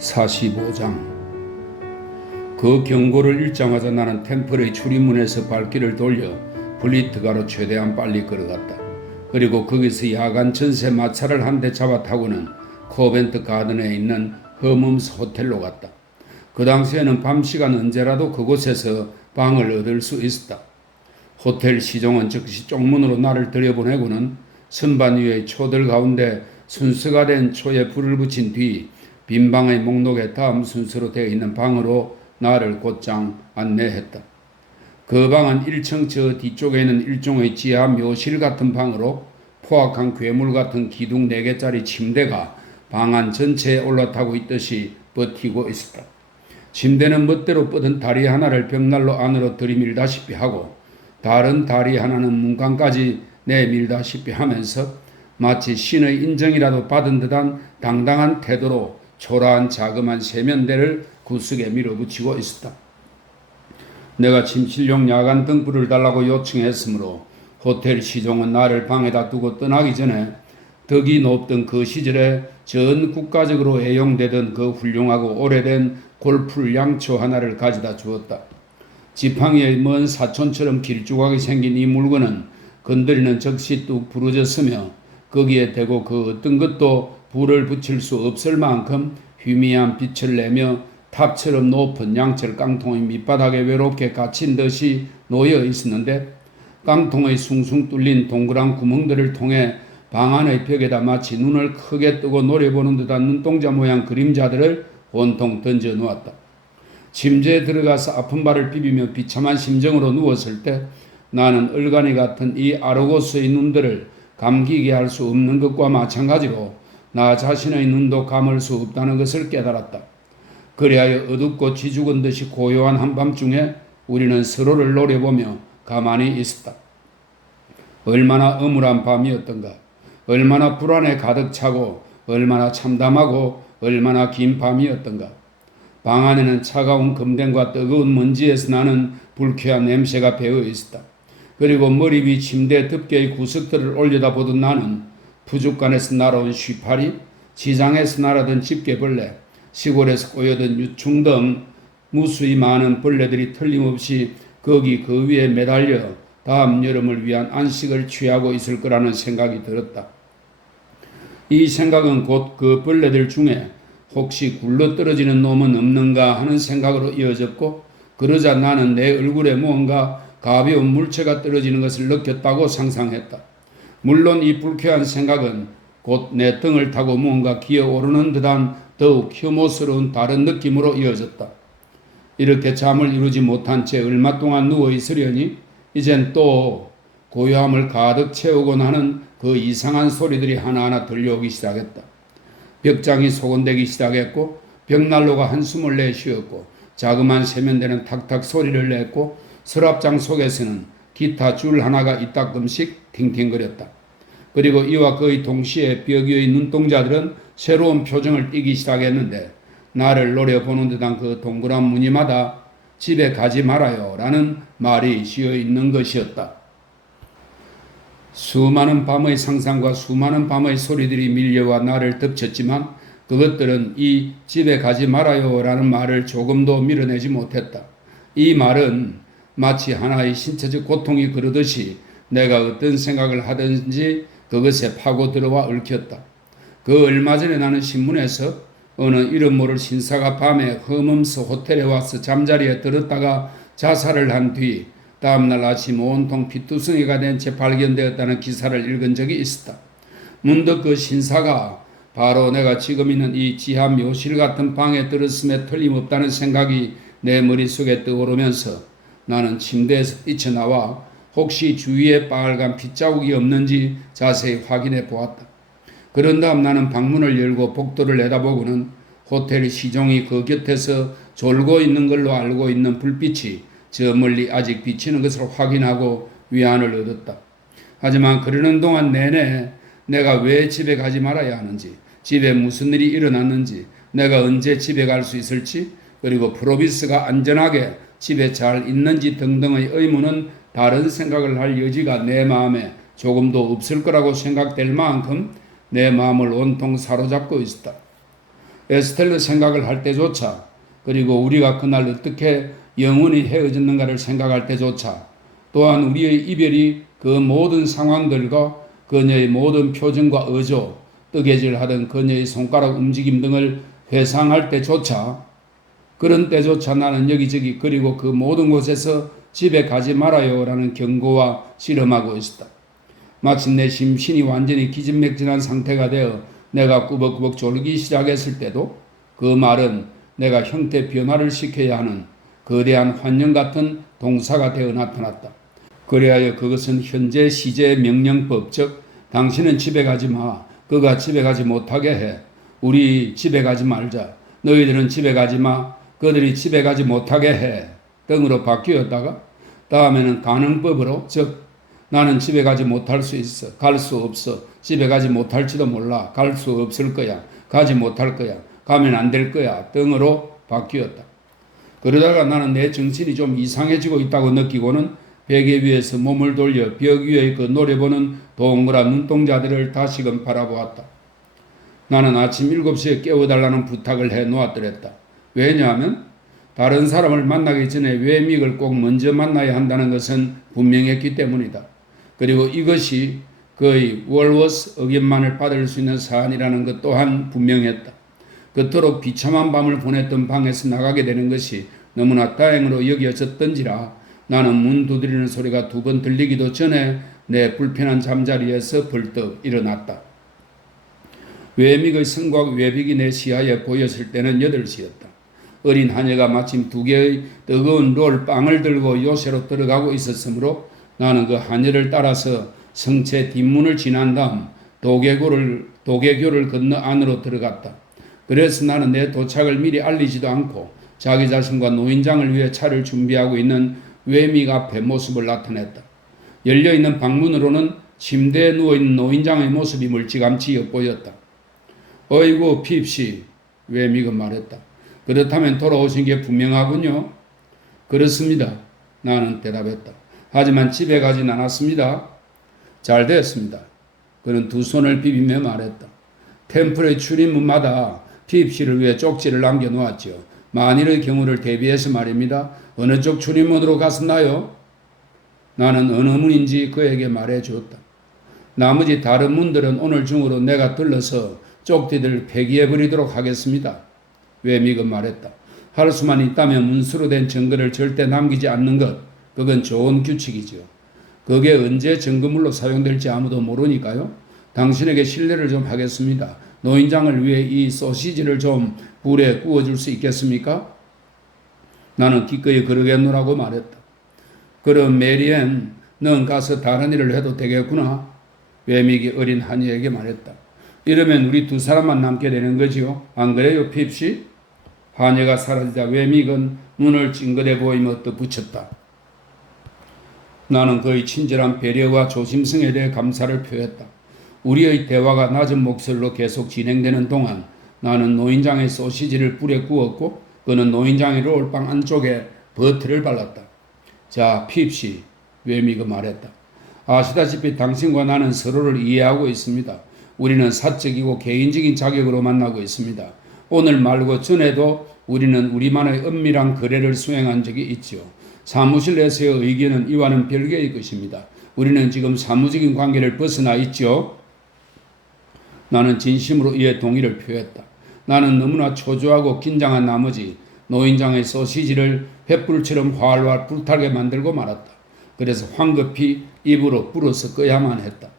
45장. 그 경고를 읽자마자 나는 템플의 출입문에서 발길을 돌려 블리트가로 최대한 빨리 걸어갔다. 그리고 거기서 야간 전세 마차를 한 대 잡아 타고는 코벤트 가든에 있는 허멈스 호텔로 갔다. 그 당시에는 밤 시간 언제라도 그곳에서 방을 얻을 수 있었다. 호텔 시종은 즉시 쪽문으로 나를 들여보내고는 선반 위의 초들 가운데 순서가 된 초에 불을 붙인 뒤 빈 방의 목록에 다음 순서로 되어 있는 방으로 나를 곧장 안내했다. 그 방은 1층 저 뒤쪽에 있는 일종의 지하 묘실 같은 방으로 포악한 괴물 같은 기둥 4개짜리 침대가 방 안 전체에 올라타고 있듯이 버티고 있었다. 침대는 멋대로 뻗은 다리 하나를 벽난로 안으로 들이밀다시피 하고 다른 다리 하나는 문간까지 내밀다시피 하면서 마치 신의 인정이라도 받은 듯한 당당한 태도로 초라한 자그마한 세면대를 구석에 밀어붙이고 있었다. 내가 침실용 야간 등불을 달라고 요청했으므로 호텔 시종은 나를 방에다 두고 떠나기 전에 덕이 높던 그 시절에 전 국가적으로 애용되던 그 훌륭하고 오래된 골프 양초 하나를 가져다 주었다. 지팡이의 먼 사촌처럼 길쭉하게 생긴 이 물건은 건드리는 즉시 뚝 부러졌으며 거기에 대고 그 어떤 것도 불을 붙일 수 없을 만큼 희미한 빛을 내며 탑처럼 높은 양철 깡통의 밑바닥에 외롭게 갇힌 듯이 놓여 있었는데 깡통의 숭숭 뚫린 동그란 구멍들을 통해 방 안의 벽에다 마치 눈을 크게 뜨고 노려보는 듯한 눈동자 모양 그림자들을 온통 던져 놓았다. 침대에 들어가서 아픈 발을 비비며 비참한 심정으로 누웠을 때 나는 얼간이 같은 이 아르고스의 눈들을 감기게 할 수 없는 것과 마찬가지로 나 자신의 눈도 감을 수 없다는 것을 깨달았다. 그리하여 어둡고 쥐죽은 듯이 고요한 한밤중에 우리는 서로를 노려보며 가만히 있었다. 얼마나 âm울한 밤이었던가. 얼마나 불안에 가득 차고 얼마나 참담하고 얼마나 긴 밤이었던가. 방 안에는 차가운 금den과 뜨거운 먼지에서 나는 불쾌한 냄새가 배어 있었다. 그리고 머리 위 침대 덮개의 구석들을 올려다보던 나는 부족간에서 날아온 쉬파리, 지장에서 날아든 집게벌레, 시골에서 꼬여든 유충 등 무수히 많은 벌레들이 틀림없이 거기 그 위에 매달려 다음 여름을 위한 안식을 취하고 있을 거라는 생각이 들었다. 이 생각은 곧 그 벌레들 중에 혹시 굴러떨어지는 놈은 없는가 하는 생각으로 이어졌고 그러자 나는 내 얼굴에 무언가 가벼운 물체가 떨어지는 것을 느꼈다고 상상했다. 물론 이 불쾌한 생각은 곧 내 등을 타고 무언가 기어오르는 듯한 더욱 혐오스러운 다른 느낌으로 이어졌다. 이렇게 잠을 이루지 못한 채 얼마 동안 누워 있으려니 이젠 또 고요함을 가득 채우곤 하는 그 이상한 소리들이 하나하나 들려오기 시작했다. 벽장이 소곤대기 시작했고 벽난로가 한숨을 내쉬었고 자그마한 세면대는 탁탁 소리를 냈고 서랍장 속에서는 기타 줄 하나가 이따금씩 팅팅거렸다. 그리고 이와 거의 동시에 벽 위의 눈동자들은 새로운 표정을 띠기 시작했는데 나를 노려보는 듯한 그 동그란 무늬마다 집에 가지 말아요 라는 말이 씌어 있는 것이었다. 수많은 밤의 상상과 수많은 밤의 소리들이 밀려와 나를 덮쳤지만 그것들은 이 집에 가지 말아요 라는 말을 조금도 밀어내지 못했다. 이 말은 마치 하나의 신체적 고통이 그러듯이 내가 어떤 생각을 하든지 그것에 파고 들어와 얽혔다. 그 얼마 전에 나는 신문에서 어느 이름 모를 신사가 밤에 허멈스 호텔에 와서 잠자리에 들었다가 자살을 한 뒤 다음날 아침 온통 피투성이가 된 채 발견되었다는 기사를 읽은 적이 있었다. 문득 그 신사가 바로 내가 지금 있는 이 지하 묘실 같은 방에 들었음에 틀림없다는 생각이 내 머릿속에 떠오르면서 나는 침대에서 뛰쳐나와 혹시 주위에 빨간 핏자국이 없는지 자세히 확인해 보았다. 그런 다음 나는 방문을 열고 복도를 내다보고는 호텔 시종이 그 곁에서 졸고 있는 걸로 알고 있는 불빛이 저 멀리 아직 비치는 것을 확인하고 위안을 얻었다. 하지만 그러는 동안 내내 내가 왜 집에 가지 말아야 하는지, 집에 무슨 일이 일어났는지, 내가 언제 집에 갈 수 있을지, 그리고 프로비스가 안전하게 집에 잘 있는지 등등의 의문은 다른 생각을 할 여지가 내 마음에 조금도 없을 거라고 생각될 만큼 내 마음을 온통 사로잡고 있었다. 에스텔의 생각을 할 때조차, 그리고 우리가 그날 어떻게 영원히 헤어졌는가를 생각할 때조차, 또한 우리의 이별이 그 모든 상황들과 그녀의 모든 표정과 어조, 뜨개질하던 그녀의 손가락 움직임 등을 회상할 때조차, 그런 때조차 나는 여기저기 그리고 그 모든 곳에서 집에 가지 말아요라는 경고와 씨름하고 있었다. 마침 내 심신이 완전히 기진맥진한 상태가 되어 내가 꾸벅꾸벅 졸기 시작했을 때도 그 말은 내가 형태 변화를 시켜야 하는 거대한 환영 같은 동사가 되어 나타났다. 그리하여 그것은 현재 시제 명령법, 즉 당신은 집에 가지 마, 그가 집에 가지 못하게 해, 우리 집에 가지 말자, 너희들은 집에 가지 마, 그들이 집에 가지 못하게 해 등으로 바뀌었다가 다음에는 가능법으로, 즉 나는 집에 가지 못할 수 있어, 갈 수 없어, 집에 가지 못할지도 몰라, 갈 수 없을 거야, 가지 못할 거야, 가면 안 될 거야 등으로 바뀌었다. 그러다가 나는 내 정신이 좀 이상해지고 있다고 느끼고는 베개 위에서 몸을 돌려 벽 위에 그 노려보는 동그란 눈동자들을 다시금 바라보았다. 나는 아침 7시에 깨워달라는 부탁을 해 놓았더랬다. 왜냐하면 다른 사람을 만나기 전에 외믹을 꼭 먼저 만나야 한다는 것은 분명했기 때문이다. 그리고 이것이 그의 월워스 의견만을 받을 수 있는 사안이라는 것 또한 분명했다. 그토록 비참한 밤을 보냈던 방에서 나가게 되는 것이 너무나 다행으로 여겨졌던지라 나는 문 두드리는 소리가 2번 들리기도 전에 내 불편한 잠자리에서 벌떡 일어났다. 외믹의 성곽 외벽이 내 시야에 보였을 때는 8시였다. 어린 하녀가 마침 2개의 뜨거운 롤 빵을 들고 요새로 들어가고 있었으므로 나는 그 하녀를 따라서 성체 뒷문을 지난 다음 도개교를 건너 안으로 들어갔다. 그래서 나는 내 도착을 미리 알리지도 않고 자기 자신과 노인장을 위해 차를 준비하고 있는 외믹 앞에 모습을 나타냈다. 열려있는 방문으로는 침대에 누워있는 노인장의 모습이 멀찌감치 엿보였다. 어이구 핍시, 외믹은 말했다. 그렇다면 돌아오신 게 분명하군요. 그렇습니다. 나는 대답했다. 하지만 집에 가진 않았습니다. 잘 되었습니다. 그는 2 손을 비비며 말했다. 템플의 출입문마다 핍시를 위해 쪽지를 남겨놓았지요. 만일의 경우를 대비해서 말입니다. 어느 쪽 출입문으로 갔었나요? 나는 어느 문인지 그에게 말해주었다. 나머지 다른 문들은 오늘 중으로 내가 들러서 쪽지들을 폐기해버리도록 하겠습니다. 외믹은 말했다. 할 수만 있다면 문수로 된 증거를 절대 남기지 않는 것, 그건 좋은 규칙이지요. 그게 언제 증거물로 사용될지 아무도 모르니까요. 당신에게 신뢰를 좀 하겠습니다. 노인장을 위해 이 소시지를 좀 불에 구워줄 수 있겠습니까? 나는 기꺼이 그러겠노라고 말했다. 그럼 메리앤, 넌 가서 다른 일을 해도 되겠구나. 외믹이 어린 하녀에게 말했다. 이러면 우리 2 사람만 남게 되는 거지요. 안 그래요, 핍시? 하녀가 사라지자 외믹은 눈을 찡그레 보이며 덧붙였다. 나는 그의 친절한 배려와 조심성에 대해 감사를 표했다. 우리의 대화가 낮은 목소리로 계속 진행되는 동안 나는 노인장의 소시지를 불에 구웠고 그는 노인장의 롤빵 안쪽에 버터를 발랐다. 자, 핍시, 외믹은 말했다. 아시다시피 당신과 나는 서로를 이해하고 있습니다. 우리는 사적이고 개인적인 자격으로 만나고 있습니다. 오늘 말고 전에도 우리는 우리만의 은밀한 거래를 수행한 적이 있지요. 사무실 내에서의 의견은 이와는 별개의 것입니다. 우리는 지금 사무적인 관계를 벗어나 있지요. 나는 진심으로 이에 동의를 표했다. 나는 너무나 초조하고 긴장한 나머지 노인장의 소시지를 횃불처럼 활활 불타게 만들고 말았다. 그래서 황급히 입으로 불어서 꺼야만 했다.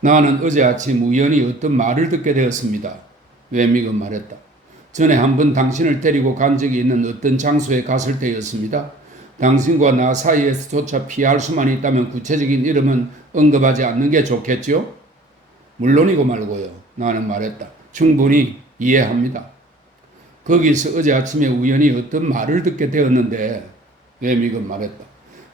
나는 어제 아침 우연히 어떤 말을 듣게 되었습니다. 외믹은 말했다. 전에 한번 당신을 데리고 간 적이 있는 어떤 장소에 갔을 때였습니다. 당신과 나 사이에서조차 피할 수만 있다면 구체적인 이름은 언급하지 않는 게 좋겠죠? 물론이고 말고요. 나는 말했다. 충분히 이해합니다. 거기서 어제 아침에 우연히 어떤 말을 듣게 되었는데 외믹은 말했다.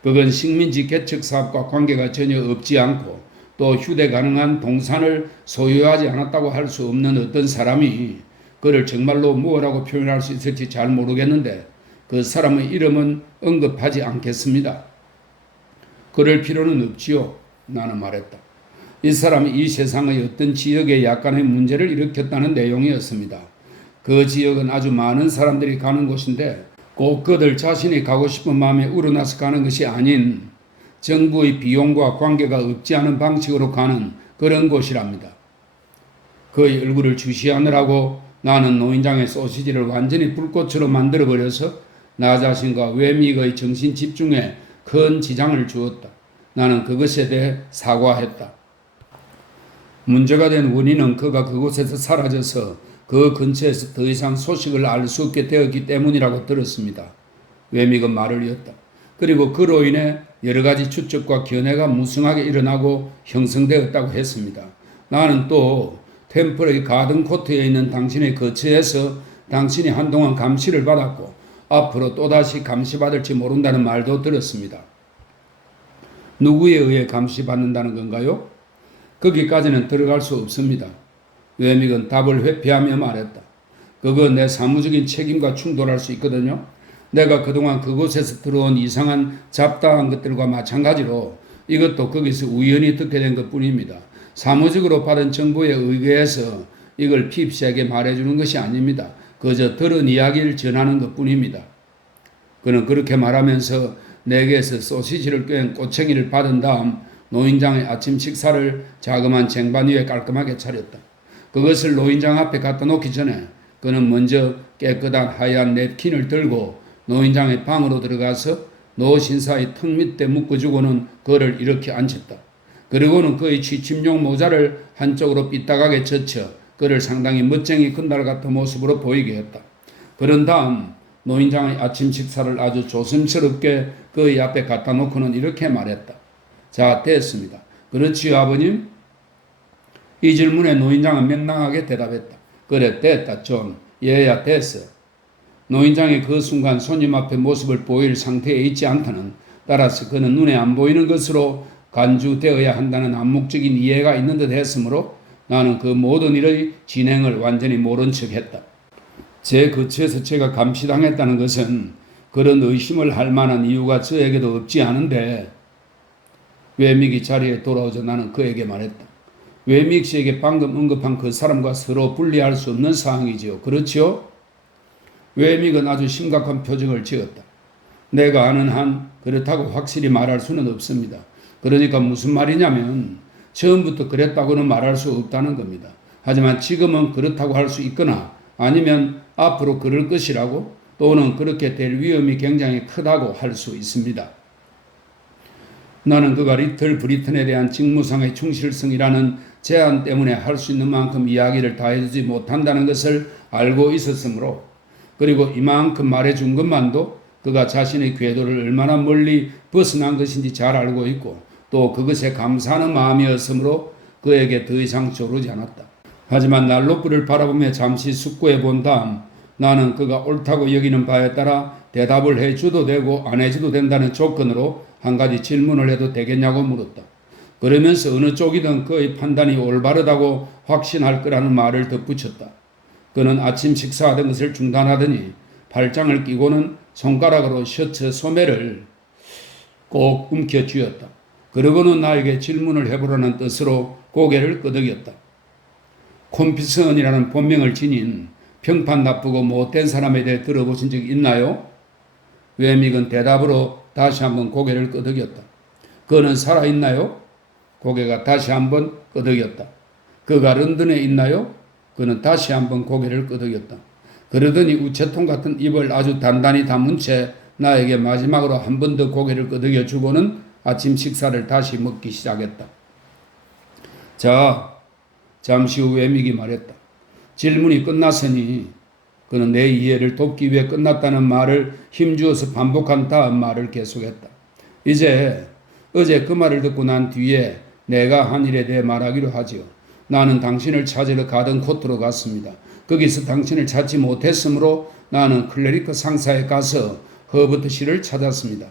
그건 식민지 개척 사업과 관계가 전혀 없지 않고 또 휴대 가능한 동산을 소유하지 않았다고 할 수 없는 어떤 사람이 그를 정말로 무엇라고 표현할 수 있을지 잘 모르겠는데 그 사람의 이름은 언급하지 않겠습니다. 그럴 필요는 없지요. 나는 말했다. 이 사람이 이 세상의 어떤 지역에 약간의 문제를 일으켰다는 내용이었습니다. 그 지역은 아주 많은 사람들이 가는 곳인데 꼭 그들 자신이 가고 싶은 마음에 우러나서 가는 것이 아닌 정부의 비용과 관계가 없지 않은 방식으로 가는 그런 곳이랍니다. 그의 얼굴을 주시하느라고 나는 노인장의 소시지를 완전히 불꽃으로 만들어버려서 나 자신과 외믹의 정신 집중에 큰 지장을 주었다. 나는 그것에 대해 사과했다. 문제가 된 원인은 그가 그곳에서 사라져서 그 근처에서 더 이상 소식을 알 수 없게 되었기 때문이라고 들었습니다. 외믹은 말을 이었다. 그리고 그로 인해 여러 가지 추측과 견해가 무성하게 일어나고 형성되었다고 했습니다. 나는 또 템플의 가든 코트에 있는 당신의 거처에서 당신이 한동안 감시를 받았고 앞으로 또다시 감시받을지 모른다는 말도 들었습니다. 누구에 의해 감시받는다는 건가요? 거기까지는 들어갈 수 없습니다. 외믹은 답을 회피하며 말했다. 그거 내 사무적인 책임과 충돌할 수 있거든요. 내가 그동안 그곳에서 들어온 이상한 잡다한 것들과 마찬가지로 이것도 거기서 우연히 듣게 된 것뿐입니다. 사무적으로 받은 정보에 의거해서 이걸 핍시에게 말해주는 것이 아닙니다. 그저 들은 이야기를 전하는 것뿐입니다. 그는 그렇게 말하면서 내게서 소시지를 꿰은 꼬챙이를 받은 다음 노인장의 아침 식사를 자그마한 쟁반 위에 깔끔하게 차렸다. 그것을 노인장 앞에 갖다 놓기 전에 그는 먼저 깨끗한 하얀 냅킨을 들고 노인장의 방으로 들어가서 노 신사의 턱 밑에 묶어주고는 그를 이렇게 앉혔다. 그리고는 그의 취침용 모자를 한쪽으로 삐딱하게 젖혀 그를 상당히 멋쟁이 건달 같은 모습으로 보이게 했다. 그런 다음 노인장의 아침 식사를 아주 조심스럽게 그의 앞에 갖다 놓고는 이렇게 말했다. 자, 됐습니다. 그렇지요, 아버님? 이 질문에 노인장은 명랑하게 대답했다. 그래, 됐다, 존. 얘야, 됐어. 노인장이 그 순간 손님 앞에 모습을 보일 상태에 있지 않다는, 따라서 그는 눈에 안 보이는 것으로 간주되어야 한다는 암묵적인 이해가 있는 듯 했으므로 나는 그 모든 일의 진행을 완전히 모른 척 했다. 제 거처에서 제가 감시당했다는 것은 그런 의심을 할 만한 이유가 저에게도 없지 않은데, 외믹이 자리에 돌아오자 나는 그에게 말했다. 외믹 씨에게 방금 언급한 그 사람과 서로 분리할 수 없는 사항이지요. 그렇지요? 외믹은 아주 심각한 표정을 지었다. 내가 아는 한 그렇다고 확실히 말할 수는 없습니다. 그러니까 무슨 말이냐면 처음부터 그랬다고는 말할 수 없다는 겁니다. 하지만 지금은 그렇다고 할 수 있거나 아니면 앞으로 그럴 것이라고 또는 그렇게 될 위험이 굉장히 크다고 할 수 있습니다. 나는 그가 리틀 브리튼에 대한 직무상의 충실성이라는 제한 때문에 할 수 있는 만큼 이야기를 다 해주지 못한다는 것을 알고 있었으므로 그리고 이만큼 말해준 것만도 그가 자신의 궤도를 얼마나 멀리 벗어난 것인지 잘 알고 있고 또 그것에 감사하는 마음이었으므로 그에게 더 이상 조르지 않았다. 하지만 난로불을 바라보며 잠시 숙고해 본 다음 나는 그가 옳다고 여기는 바에 따라 대답을 해줘도 되고 안 해줘도 된다는 조건으로 한 가지 질문을 해도 되겠냐고 물었다. 그러면서 어느 쪽이든 그의 판단이 올바르다고 확신할 거라는 말을 덧붙였다. 그는 아침 식사하던 것을 중단하더니 팔짱을 끼고는 손가락으로 셔츠 소매를 꼭 움켜쥐었다. 그러고는 나에게 질문을 해보라는 뜻으로 고개를 끄덕였다. 콤피슨이라는 본명을 지닌 평판 나쁘고 못된 사람에 대해 들어보신 적 있나요? 외믹은 대답으로 다시 한번 고개를 끄덕였다. 그는 살아있나요? 고개가 다시 한번 끄덕였다. 그가 런던에 있나요? 그는 다시 한번 고개를 끄덕였다. 그러더니 우체통 같은 입을 아주 단단히 다문 채 나에게 마지막으로 한 번 더 고개를 끄덕여 주고는 아침 식사를 다시 먹기 시작했다. 자, 잠시 후 외믹이 말했다. 질문이 끝났으니 그는 내 이해를 돕기 위해 끝났다는 말을 힘주어서 반복한 다음 말을 계속했다. 이제 어제 그 말을 듣고 난 뒤에 내가 한 일에 대해 말하기로 하지요. 나는 당신을 찾으러 가던 코트로 갔습니다. 거기서 당신을 찾지 못했으므로 나는 클레리커 상사에 가서 허버트 씨를 찾았습니다.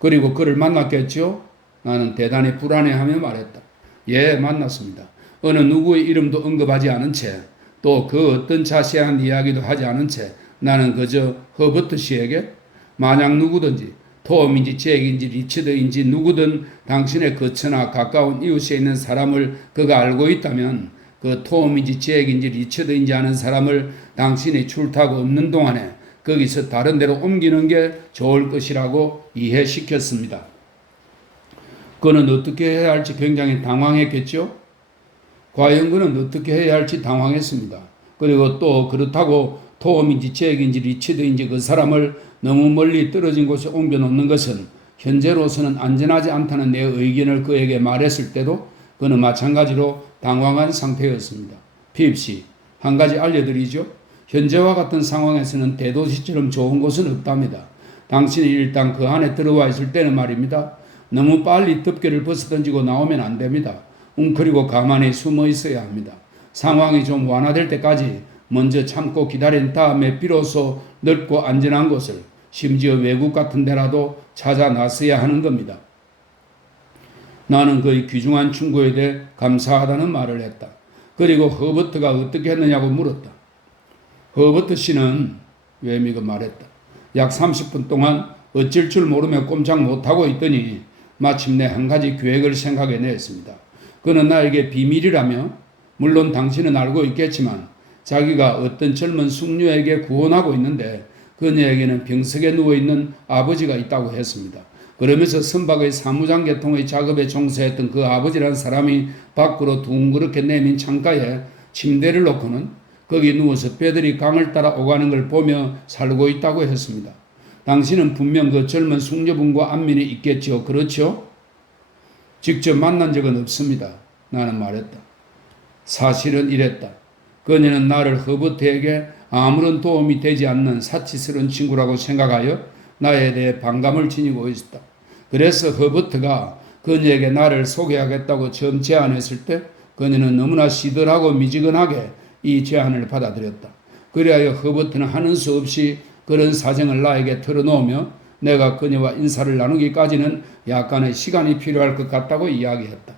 그리고 그를 만났겠죠? 나는 대단히 불안해하며 말했다. 예, 만났습니다. 어느 누구의 이름도 언급하지 않은 채 또 그 어떤 자세한 이야기도 하지 않은 채 나는 그저 허버트 씨에게 만약 누구든지 톰인지 잭인지 리치드인지 누구든 당신의 거처나 가까운 이웃에 있는 사람을 그가 알고 있다면 그 톰인지 잭인지 리처드인지 아는 사람을 당신이 출타가 없는 동안에 거기서 다른 데로 옮기는 게 좋을 것이라고 이해시켰습니다. 그는 어떻게 해야 할지 굉장히 당황했겠죠? 과연 그는 어떻게 해야 할지 당황했습니다. 그리고 또 그렇다고 톰인지 잭인지 리처드인지 그 사람을 너무 멀리 떨어진 곳에 옮겨놓는 것은 현재로서는 안전하지 않다는 내 의견을 그에게 말했을 때도 그는 마찬가지로 당황한 상태였습니다. 핍씨, 한 가지 알려드리죠. 현재와 같은 상황에서는 대도시처럼 좋은 곳은 없답니다. 당신이 일단 그 안에 들어와 있을 때는 말입니다. 너무 빨리 덮개를 벗어던지고 나오면 안 됩니다. 웅크리고 가만히 숨어 있어야 합니다. 상황이 좀 완화될 때까지 먼저 참고 기다린 다음에 비로소 넓고 안전한 곳을, 심지어 외국 같은 데라도 찾아 나서야 하는 겁니다. 나는 그의 귀중한 충고에 대해 감사하다는 말을 했다. 그리고 허버트가 어떻게 했느냐고 물었다. 허버트 씨는 웨미가 말했다. 약 30분 동안 어쩔 줄 모르며 꼼짝 못하고 있더니 마침내 한 가지 계획을 생각해냈습니다. 그는 나에게 비밀이라며, 물론 당신은 알고 있겠지만 자기가 어떤 젊은 숙녀에게 구원하고 있는데 그녀에게는 병석에 누워있는 아버지가 있다고 했습니다. 그러면서 선박의 사무장계통의 작업에 종사했던 그 아버지란 사람이 밖으로 둥그렇게 내민 창가에 침대를 놓고는 거기 누워서 뼈들이 강을 따라 오가는 걸 보며 살고 있다고 했습니다. 당신은 분명 그 젊은 숙녀분과 안면이 있겠죠. 그렇죠? 직접 만난 적은 없습니다. 나는 말했다. 사실은 이랬다. 그녀는 나를 허버트에게 아무런 도움이 되지 않는 사치스러운 친구라고 생각하여 나에 대해 반감을 지니고 있었다. 그래서 허버트가 그녀에게 나를 소개하겠다고 처음 제안했을 때 그녀는 너무나 시들하고 미지근하게 이 제안을 받아들였다. 그리하여 허버트는 하는 수 없이 그런 사정을 나에게 털어놓으며 내가 그녀와 인사를 나누기까지는 약간의 시간이 필요할 것 같다고 이야기했다.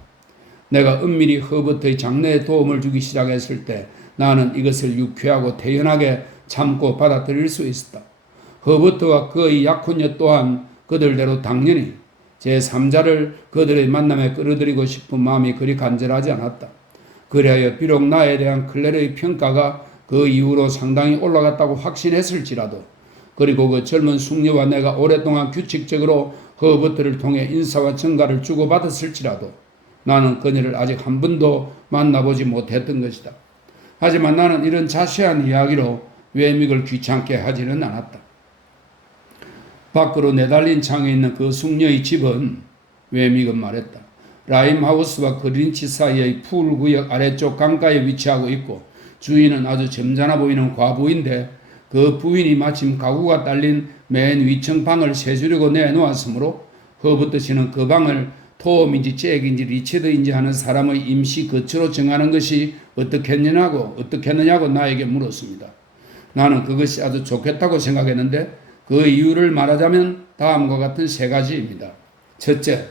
내가 은밀히 허버트의 장래에 도움을 주기 시작했을 때 나는 이것을 유쾌하고 태연하게 참고 받아들일 수 있었다. 허버트와 그의 약혼녀 또한 그들대로 당연히 제3자를 그들의 만남에 끌어들이고 싶은 마음이 그리 간절하지 않았다. 그리하여 비록 나에 대한 클레르의 평가가 그 이후로 상당히 올라갔다고 확신했을지라도, 그리고 그 젊은 숙녀와 내가 오랫동안 규칙적으로 허버트를 통해 인사와 전가를 주고받았을지라도 나는 그녀를 아직 한 번도 만나보지 못했던 것이다. 하지만 나는 이런 자세한 이야기로 웨믹을 귀찮게 하지는 않았다. 밖으로 내달린 창에 있는 그 숙녀의 집은, 웨믹은 말했다, 라임하우스와 그린치 사이의 풀구역 아래쪽 강가에 위치하고 있고 주인은 아주 점잖아 보이는 과부인데 그 부인이 마침 가구가 딸린 맨 위층 방을 세 주려고 내놓았으므로 허버트 씨는 그 방을 톰인지 잭인지 리처드인지 하는 사람의 임시 거처로 정하는 것이 어떻겠느냐고 나에게 물었습니다. 나는 그것이 아주 좋겠다고 생각했는데 그 이유를 말하자면 다음과 같은 세 가지입니다. 첫째,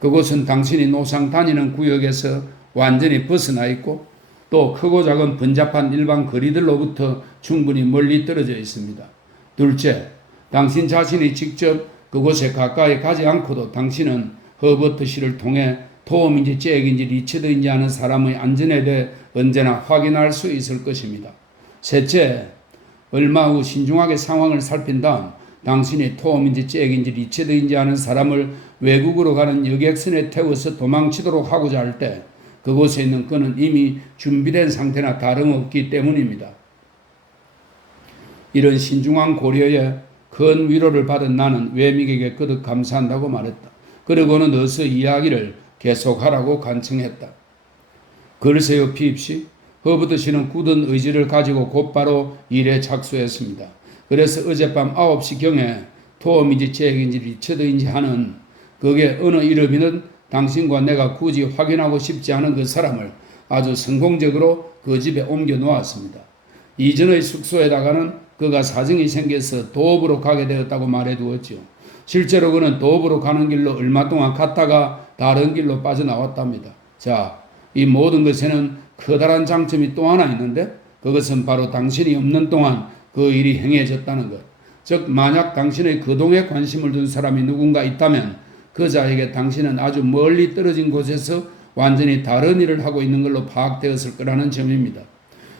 그곳은 당신이 노상 다니는 구역에서 완전히 벗어나 있고 또 크고 작은 번잡한 일반 거리들로부터 충분히 멀리 떨어져 있습니다. 둘째, 당신 자신이 직접 그곳에 가까이 가지 않고도 당신은 허버트 씨를 통해 톰인지 잭인지 리처드인지 하는 사람의 안전에 대해 언제나 확인할 수 있을 것입니다. 셋째, 얼마 후 신중하게 상황을 살핀 다음 당신이 톰인지 잭인지 리처드인지 하는 사람을 외국으로 가는 여객선에 태워서 도망치도록 하고자 할 때 그곳에 있는 그는 이미 준비된 상태나 다름없기 때문입니다. 이런 신중한 고려에 큰 위로를 받은 나는 웨믹에게 거듭 감사한다고 말했다. 그리고는 어서 이야기를 계속하라고 간청했다. 글쎄요, 핍씨. 허버트 씨는 굳은 의지를 가지고 곧바로 일에 착수했습니다. 그래서 어젯밤 9시경에 톰인지 잭인지 리처드인지 하는, 그게 어느 이름이든 당신과 내가 굳이 확인하고 싶지 않은 그 사람을 아주 성공적으로 그 집에 옮겨 놓았습니다. 이전의 숙소에다가는 그가 사정이 생겨서 도읍으로 가게 되었다고 말해두었죠. 실제로 그는 도읍으로 가는 길로 얼마 동안 갔다가 다른 길로 빠져나왔답니다. 자, 이 모든 것에는 커다란 장점이 또 하나 있는데 그것은 바로 당신이 없는 동안 그 일이 행해졌다는 것. 즉 만약 당신의 거동에 관심을 둔 사람이 누군가 있다면 그 자에게 당신은 아주 멀리 떨어진 곳에서 완전히 다른 일을 하고 있는 걸로 파악되었을 거라는 점입니다.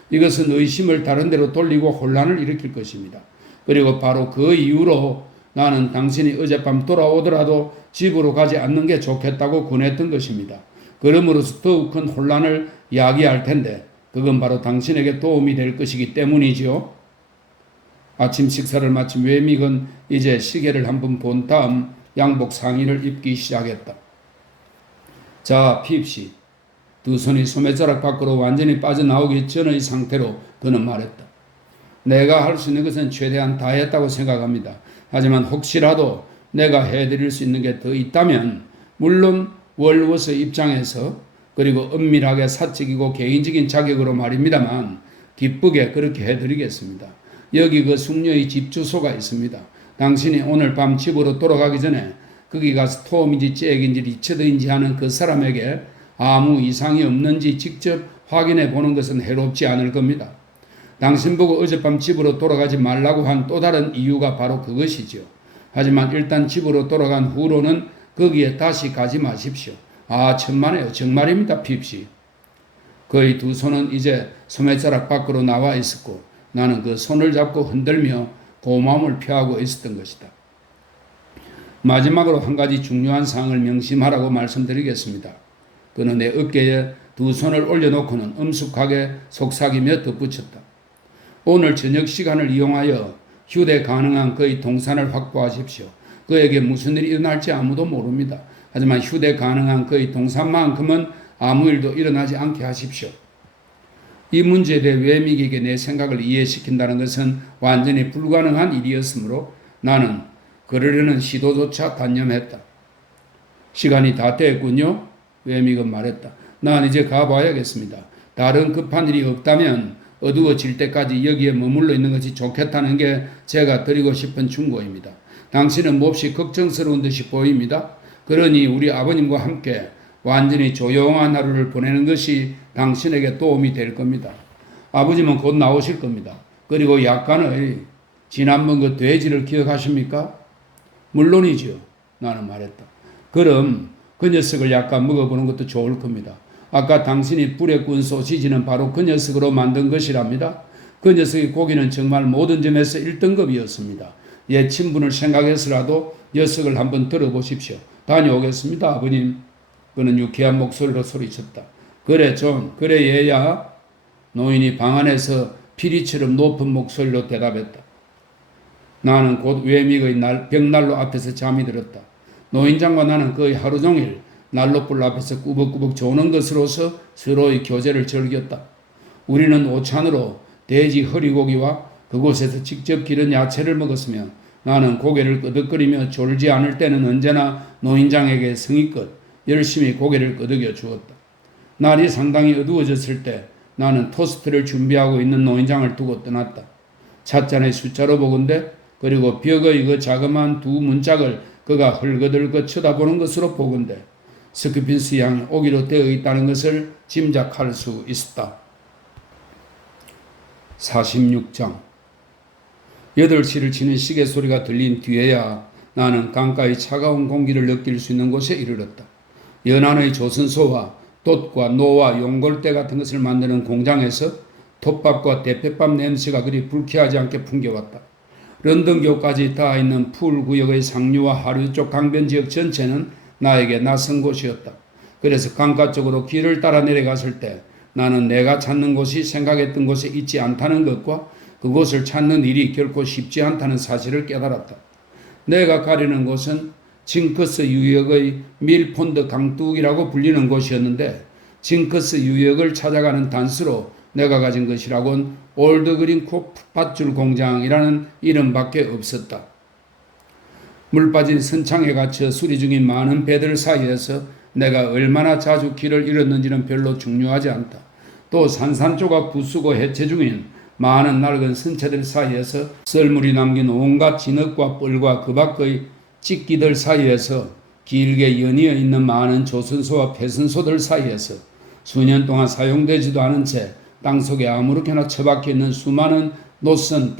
이것은 의심을 다른 데로 돌리고 혼란을 일으킬 것입니다. 그리고 바로 그 이유로 나는 당신이 어젯밤 돌아오더라도 집으로 가지 않는 게 좋겠다고 권했던 것입니다. 그러므로서 더욱 큰 혼란을 야기할 텐데 그건 바로 당신에게 도움이 될 것이기 때문이지요. 아침 식사를 마친 웨믹은 이제 시계를 한번 본 다음 양복 상의를 입기 시작했다. 자, 핍시. 두 손이 소매자락 밖으로 완전히 빠져나오기 전의 상태로 그는 말했다. 내가 할 수 있는 것은 최대한 다 했다고 생각합니다. 하지만 혹시라도 내가 해드릴 수 있는 게 더 있다면 물론 월워스의 입장에서 그리고 은밀하게 사적이고 개인적인 자격으로 말입니다만 기쁘게 그렇게 해드리겠습니다. 여기 그 숙녀의 집 주소가 있습니다. 당신이 오늘 밤 집으로 돌아가기 전에 거기 가서 톰인지 잭인지 리처드인지 하는 그 사람에게 아무 이상이 없는지 직접 확인해 보는 것은 해롭지 않을 겁니다. 당신 보고 어젯밤 집으로 돌아가지 말라고 한 또 다른 이유가 바로 그것이지요. 하지만 일단 집으로 돌아간 후로는 거기에 다시 가지 마십시오. 아, 천만에요. 정말입니다, 핍시. 그의 두 손은 이제 소매자락 밖으로 나와 있었고 나는 그 손을 잡고 흔들며 고마움을 표하고 있었던 것이다. 마지막으로 한 가지 중요한 사항을 명심하라고 말씀드리겠습니다. 그는 내 어깨에 두 손을 올려놓고는 엄숙하게 속삭이며 덧붙였다. 오늘 저녁 시간을 이용하여 휴대 가능한 그의 동산을 확보하십시오. 그에게 무슨 일이 일어날지 아무도 모릅니다. 하지만 휴대 가능한 그의 동산만큼은 아무 일도 일어나지 않게 하십시오. 이 문제에 대해 웨믹에게 내 생각을 이해시킨다는 것은 완전히 불가능한 일이었으므로 나는 그러려는 시도조차 단념했다. 시간이 다 됐군요. 웨믹은 말했다. 난 이제 가봐야겠습니다. 다른 급한 일이 없다면 어두워질 때까지 여기에 머물러 있는 것이 좋겠다는 게 제가 드리고 싶은 충고입니다. 당신은 몹시 걱정스러운 듯이 보입니다. 그러니 우리 아버님과 함께 완전히 조용한 하루를 보내는 것이 당신에게 도움이 될 겁니다. 아버님은 곧 나오실 겁니다. 그리고 약간의 지난번 그 돼지를 기억하십니까? 물론이지요. 나는 말했다. 그럼 그 녀석을 약간 먹어보는 것도 좋을 겁니다. 아까 당신이 불에 구운 소시지는 바로 그 녀석으로 만든 것이랍니다. 그 녀석의 고기는 정말 모든 점에서 1등급이었습니다. 옛 친분을 생각해서라도 녀석을 한번 들어보십시오. 다녀오겠습니다, 아버님. 그는 유쾌한 목소리로 소리쳤다. 그래, 존. 그래, 얘야. 노인이 방 안에서 피리처럼 높은 목소리로 대답했다. 나는 곧 웨믹의 벽난로 앞에서 잠이 들었다. 노인장과 나는 거의 하루 종일 난로불 앞에서 꾸벅꾸벅 조는 것으로서 서로의 교제를 즐겼다. 우리는 오찬으로 돼지 허리고기와 그곳에서 직접 기른 야채를 먹었으며 나는 고개를 끄덕거리며 졸지 않을 때는 언제나 노인장에게 성의껏 열심히 고개를 끄덕여 주었다. 날이 상당히 어두워졌을 때 나는 토스트를 준비하고 있는 노인장을 두고 떠났다. 찻잔의 숫자로 보건대 그리고 벽의 그 자그마한 두 문짝을 그가 헐거들거 쳐다보는 것으로 보건대 스크핀스 양이 오기로 되어 있다는 것을 짐작할 수 있었다. 46장 8시를 치는 시계 소리가 들린 뒤에야 나는 강가의 차가운 공기를 느낄 수 있는 곳에 이르렀다. 연안의 조선소와 돛과 노와 용골대 같은 것을 만드는 공장에서 톱밥과 대패밥 냄새가 그리 불쾌하지 않게 풍겨왔다. 런던교까지 닿아 있는 풀구역의 상류와 하류 쪽 강변 지역 전체는 나에게 낯선 곳이었다. 그래서 강가 쪽으로 길을 따라 내려갔을 때 나는 내가 찾는 곳이 생각했던 곳에 있지 않다는 것과 그곳을 찾는 일이 결코 쉽지 않다는 사실을 깨달았다. 내가 가려는 곳은 징크스 유역의 밀폰드 강둑이라고 불리는 곳이었는데 징크스 유역을 찾아가는 단서로 내가 가진 것이라곤 올드그린 콧밧줄 공장이라는 이름밖에 없었다. 물 빠진 선창에 갇혀 수리 중인 많은 배들 사이에서 내가 얼마나 자주 길을 잃었는지는 별로 중요하지 않다. 또 산산조각 부수고 해체 중인 많은 낡은 선체들 사이에서 썰물이 남긴 온갖 진흙과 뻘과 그 밖의 찢기들 사이에서 길게 연이어 있는 많은 조선소와 폐선소들 사이에서 수년 동안 사용되지도 않은 채 땅속에 아무렇게나 처박혀 있는 수많은 노선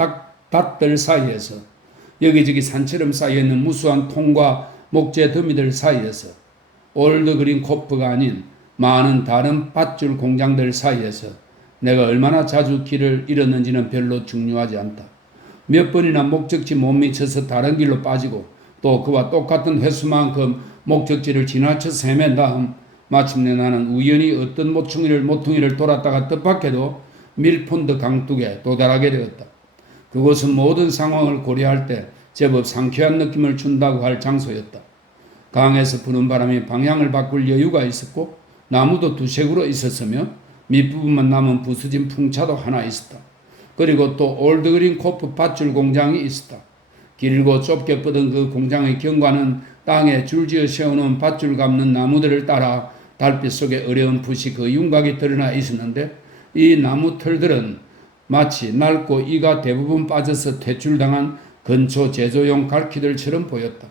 닷들 사이에서 여기저기 산처럼 쌓여있는 무수한 통과 목재 더미들 사이에서 올드 그린 코프가 아닌 많은 다른 밧줄 공장들 사이에서 내가 얼마나 자주 길을 잃었는지는 별로 중요하지 않다. 몇 번이나 목적지 못 미쳐서 다른 길로 빠지고 또 그와 똑같은 횟수만큼 목적지를 지나쳐서 헤맨 다음 마침내 나는 우연히 어떤 모퉁이를 돌았다가 뜻밖에도 밀폰드 강둑에 도달하게 되었다. 그곳은 모든 상황을 고려할 때 제법 상쾌한 느낌을 준다고 할 장소였다. 강에서 부는 바람이 방향을 바꿀 여유가 있었고 나무도 두색으로 있었으며 밑부분만 남은 부서진 풍차도 하나 있었다. 그리고 또 올드그린 코프 밧줄 공장이 있었다. 길고 좁게 뻗은 그 공장의 경관은 땅에 줄지어 세우는 밧줄 감는 나무들을 따라 달빛 속에 어려운 붓이 그 윤곽이 드러나 있었는데 이 나무 털들은 마치 낡고 이가 대부분 빠져서 퇴출당한 근초 제조용 갈퀴들처럼 보였다.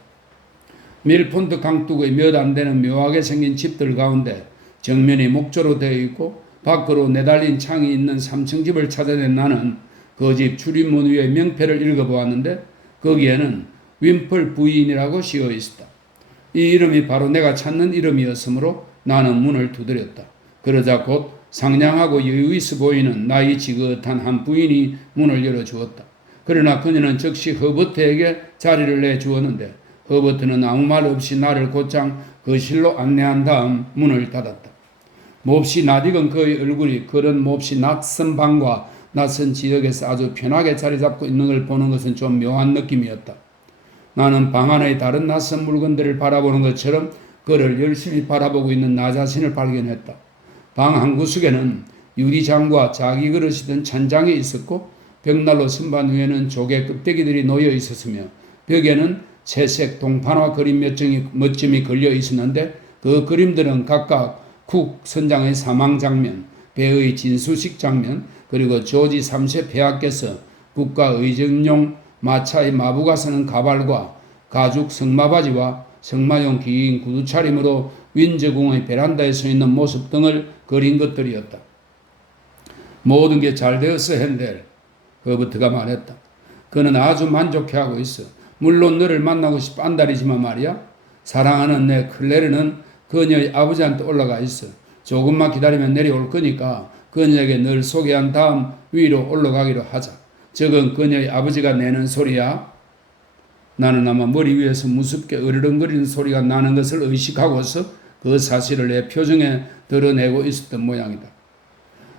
밀폰드 강둑의 몇 안 되는 묘하게 생긴 집들 가운데 정면이 목조로 되어 있고 밖으로 내달린 창이 있는 3층 집을 찾아낸 나는 그 집 출입문 위에 명패를 읽어보았는데 거기에는 윈플 부인이라고 씌어 있었다. 이 이름이 바로 내가 찾는 이름이었으므로 나는 문을 두드렸다. 그러자 곧 상냥하고 여유 있어 보이는 나이 지긋한 한 부인이 문을 열어주었다. 그러나 그녀는 즉시 허버트에게 자리를 내주었는데 허버트는 아무 말 없이 나를 곧장 거실로 안내한 다음 문을 닫았다. 몹시 낯익은 그의 얼굴이 그런 몹시 낯선 방과 낯선 지역에서 아주 편하게 자리 잡고 있는 걸 보는 것은 좀 묘한 느낌이었다. 나는 방 안의 다른 낯선 물건들을 바라보는 것처럼 그를 열심히 바라보고 있는 나 자신을 발견했다. 방 한 구석에는 유리장과 자기 그릇이 든 찬장이 있었고 벽난로 선반 위에는 조개 껍데기들이 놓여 있었으며 벽에는 채색 동판화 그림 몇 점이 걸려 있었는데 그 그림들은 각각 쿡 선장의 사망 장면, 배의 진수식 장면, 그리고 조지 3세 폐하께서 국가의정용 마차의 마부가 서는 가발과 가죽 성마바지와 성마용 긴 구두차림으로 윈저궁의 베란다에 서 있는 모습 등을 그린 것들이었다. 모든 게 잘 되었어, 핸델. 허버트가 말했다. 그는 아주 만족해하고 있어. 물론 너를 만나고 싶어 안달이지만 말이야. 사랑하는 내 클레르는 그녀의 아버지한테 올라가 있어. 조금만 기다리면 내려올 거니까 그녀에게 널 소개한 다음 위로 올라가기로 하자. 저건 그녀의 아버지가 내는 소리야. 나는 아마 머리 위에서 무섭게 으르렁거리는 소리가 나는 것을 의식하고서 그 사실을 내 표정에 드러내고 있었던 모양이다.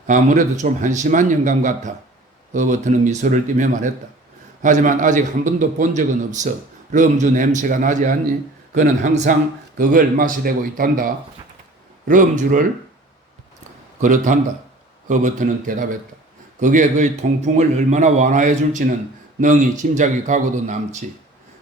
아무래도 좀 한심한 영감 같아. 허버트는 미소를 띠며 말했다. 하지만 아직 한 번도 본 적은 없어. 럼주 냄새가 나지 않니? 그는 항상 그걸 마시되고 있단다. 럼주를? 그렇단다. 허버트는 대답했다. 그게 그의 통풍을 얼마나 완화해 줄지는 능히 짐작이 가고도 남지.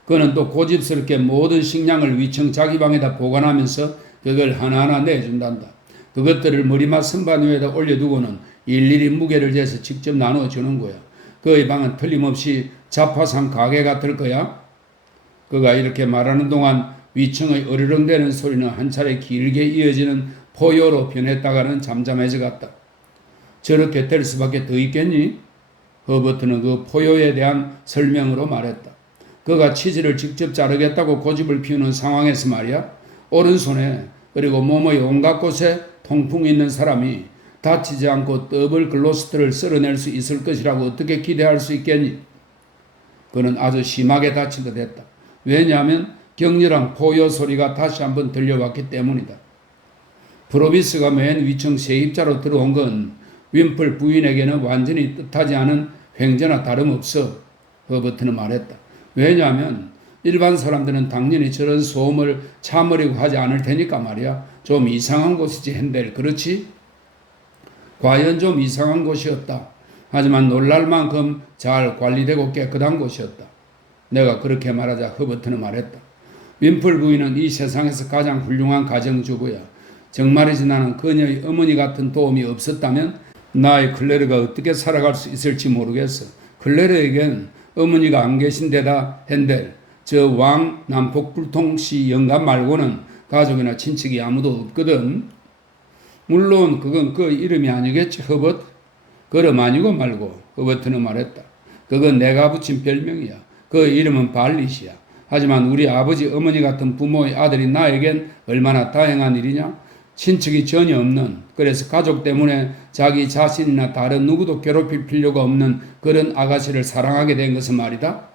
그는 또 고집스럽게 모든 식량을 위층 자기 방에다 보관하면서 그걸 하나하나 내준단다. 그것들을 머리맡 선반 위에다 올려두고는 일일이 무게를 재서 직접 나눠주는 거야. 그의 방은 틀림없이 자파상 가게 같을 거야. 그가 이렇게 말하는 동안 위층의 어르렁대는 소리는 한 차례 길게 이어지는 포효로 변했다가는 잠잠해져 갔다. 저렇게 될 수밖에 더 있겠니? 허버트는 그 포효에 대한 설명으로 말했다. 그가 치즈를 직접 자르겠다고 고집을 피우는 상황에서 말이야. 오른손에 그리고 몸의 온갖 곳에 통풍이 있는 사람이 다치지 않고 더블 글로스트를 쓸어낼 수 있을 것이라고 어떻게 기대할 수 있겠니? 그는 아주 심하게 다치게 됐다. 왜냐하면 격렬한 포효 소리가 다시 한번 들려왔기 때문이다. 프로비스가 맨 위층 세입자로 들어온 건 윈플 부인에게는 완전히 뜻하지 않은 횡재나 다름없어. 허버트는 말했다. 왜냐하면 일반 사람들은 당연히 저런 소음을 참으려고 하지 않을 테니까 말이야. 좀 이상한 곳이지 핸델, 그렇지? 과연 좀 이상한 곳이었다. 하지만 놀랄 만큼 잘 관리되고 깨끗한 곳이었다. 내가 그렇게 말하자 허버트는 말했다. 윈플 부인은 이 세상에서 가장 훌륭한 가정주부야. 정말이지 나는 그녀의 어머니 같은 도움이 없었다면 나의 클레르가 어떻게 살아갈 수 있을지 모르겠어. 클레르에겐 어머니가 안 계신 데다 핸델, 저 왕 남폭불통씨 영감 말고는 가족이나 친척이 아무도 없거든. 물론 그건 그 이름이 아니겠지, 허버트? 그럼 아니고 말고, 허버트는 말했다. 그건 내가 붙인 별명이야. 그 이름은 발릿이야. 하지만 우리 아버지 어머니 같은 부모의 아들이 나에겐 얼마나 다행한 일이냐? 친척이 전혀 없는, 그래서 가족 때문에 자기 자신이나 다른 누구도 괴롭힐 필요가 없는 그런 아가씨를 사랑하게 된 것은 말이다.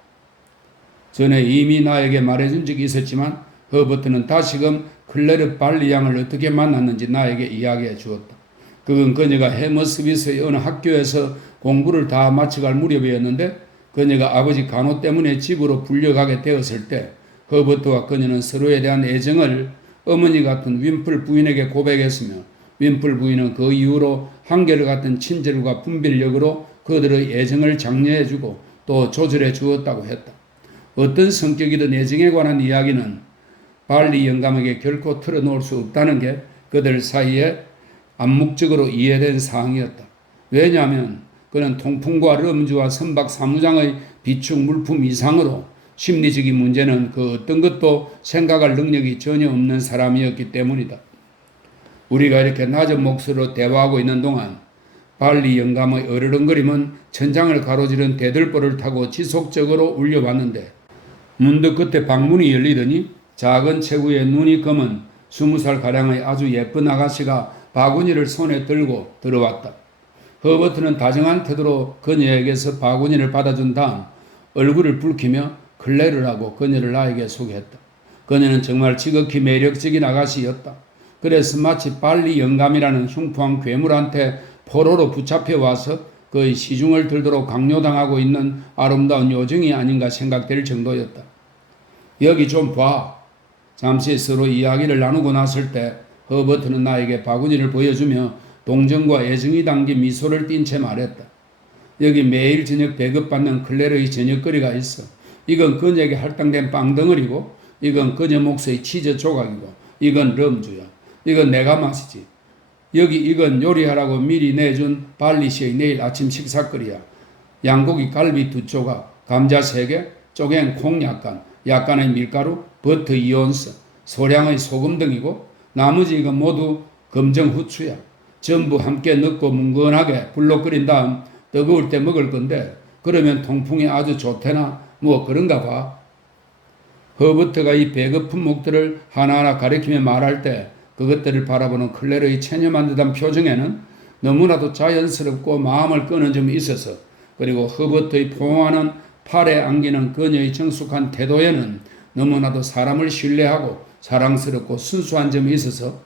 전에 이미 나에게 말해준 적이 있었지만 허버트는 다시금 클레르 발리 양을 어떻게 만났는지 나에게 이야기해 주었다. 그건 그녀가 해머스비스의 어느 학교에서 공부를 다 마쳐갈 무렵이었는데 그녀가 아버지 간호 때문에 집으로 불려가게 되었을 때 허버트와 그녀는 서로에 대한 애정을 어머니 같은 윈플 부인에게 고백했으며 윈플 부인은 그 이후로 한결같은 친절과 분별력으로 그들의 애정을 장려해주고 또 조절해 주었다고 했다. 어떤 성격이든 애정에 관한 이야기는 발리 영감에게 결코 털어놓을 수 없다는 게 그들 사이에 암묵적으로 이해된 사항이었다. 왜냐하면 그는 통풍과 럼주와 선박 사무장의 비축 물품 이상으로 심리적인 문제는 그 어떤 것도 생각할 능력이 전혀 없는 사람이었기 때문이다. 우리가 이렇게 낮은 목소리로 대화하고 있는 동안 발리 영감의 어르렁거림은 천장을 가로지른 대들보를 타고 지속적으로 울려왔는데 문득 그때 방문이 열리더니 작은 체구에 눈이 검은 20살가량의 아주 예쁜 아가씨가 바구니를 손에 들고 들어왔다. 허버트는 다정한 태도로 그녀에게서 바구니를 받아준 다음 얼굴을 붉히며 클레르라고 그녀를 나에게 소개했다. 그녀는 정말 지극히 매력적인 아가씨였다. 그래서 마치 발리 영감이라는 흉포한 괴물한테 포로로 붙잡혀 와서 그의 시중을 들도록 강요당하고 있는 아름다운 요정이 아닌가 생각될 정도였다. 여기 좀 봐. 잠시 서로 이야기를 나누고 났을 때 허버트는 나에게 바구니를 보여주며 동정과 애정이 담긴 미소를 띤 채 말했다. 여기 매일 저녁 배급받는 클레르의 저녁거리가 있어. 이건 그녀에게 할당된 빵덩어리고 이건 그녀 몫의 치즈 조각이고 이건 럼주야. 이건 내가 마시지. 여기 이건 요리하라고 미리 내준 발리시의 내일 아침 식사거리야. 양고기 갈비 2조각, 감자 3개, 쪼갠 콩 약간의 밀가루, 버터 2온스, 소량의 소금 등이고 나머지 이건 모두 검정 후추야. 전부 함께 넣고 뭉근하게 불로 끓인 다음 뜨거울 때 먹을 건데 그러면 통풍이 아주 좋대나 뭐 그런가 봐. 허버트가 이 배급 품목들을 하나하나 가리키며 말할 때 그것들을 바라보는 클레르의 체념한 듯한 표정에는 너무나도 자연스럽고 마음을 끄는 점이 있어서 그리고 허버트의 포옹하는 팔에 안기는 그녀의 정숙한 태도에는 너무나도 사람을 신뢰하고 사랑스럽고 순수한 점이 있어서